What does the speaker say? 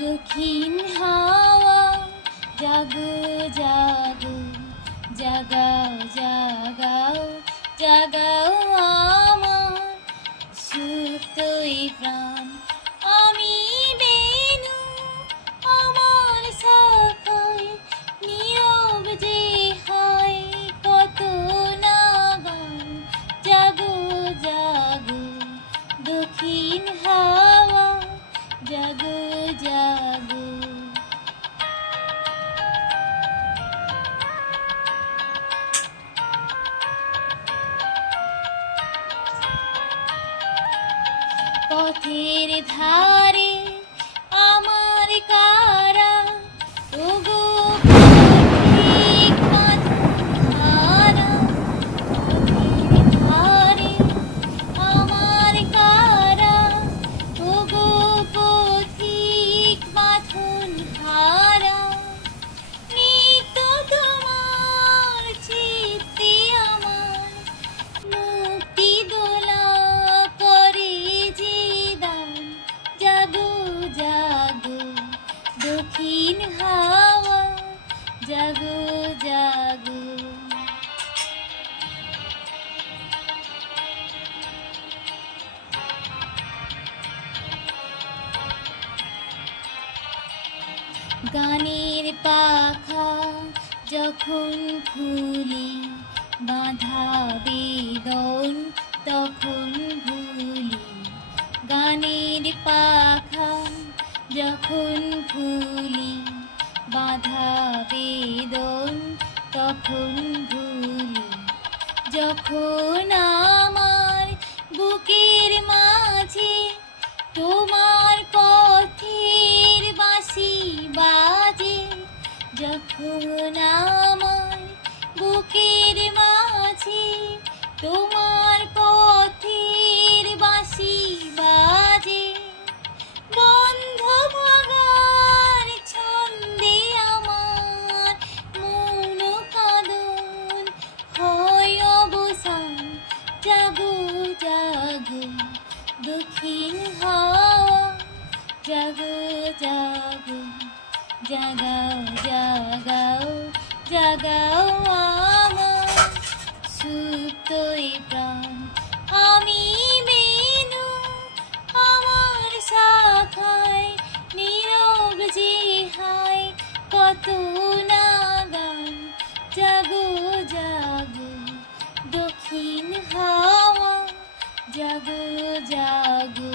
দক্ষিণ হাওয়া জাগো জাগো, জাগাও জাগাও জাগাও আমার সুপ্তই প্রাণ। আমি বেনু আমার শাখায় নীরব যে হয় কত না গান। জাগো জাগো দক্ষিণ হাওয়া জাগো জাগো। পথের ধারে আমার কারা, ওগো পথিক বাঁধনহারা। পথের ধারে আমার কারা, ওগো পথিক বাঁধনহারা। নিত্য তোমার চিত্তে আমার মুক্তি দোলা করে যে দান। জাগো জাগো দক্ষিণ হাওয়া জাগো জাগো। গানের পাখা যখন খুলি বাঁধা বেদন তখন ভুলি। গানের পাখা যখন খুলি বাঁধা বেদন তখন ভুলি। যখন আমার বুকের মাঝে তোমার পথের বাঁশি বাজে। যখন আমার বুকের মাঝে তোমার পথের বাঁশি বাজে। বন্ধ ভাগার ছন্দে আমার মন কাঁদন হয় অবসান। জাগো জাগো দক্ষিণ হাওয়া জাগো জাগো, জাগাও জাগাও জাগাও আমার সুপ্তই প্রাণ। আমি বেনু আমার শাখায় নীরব যে হায় কত না গান। জাগো জাগো দক্ষিণ হাওয়া জাগো জাগো।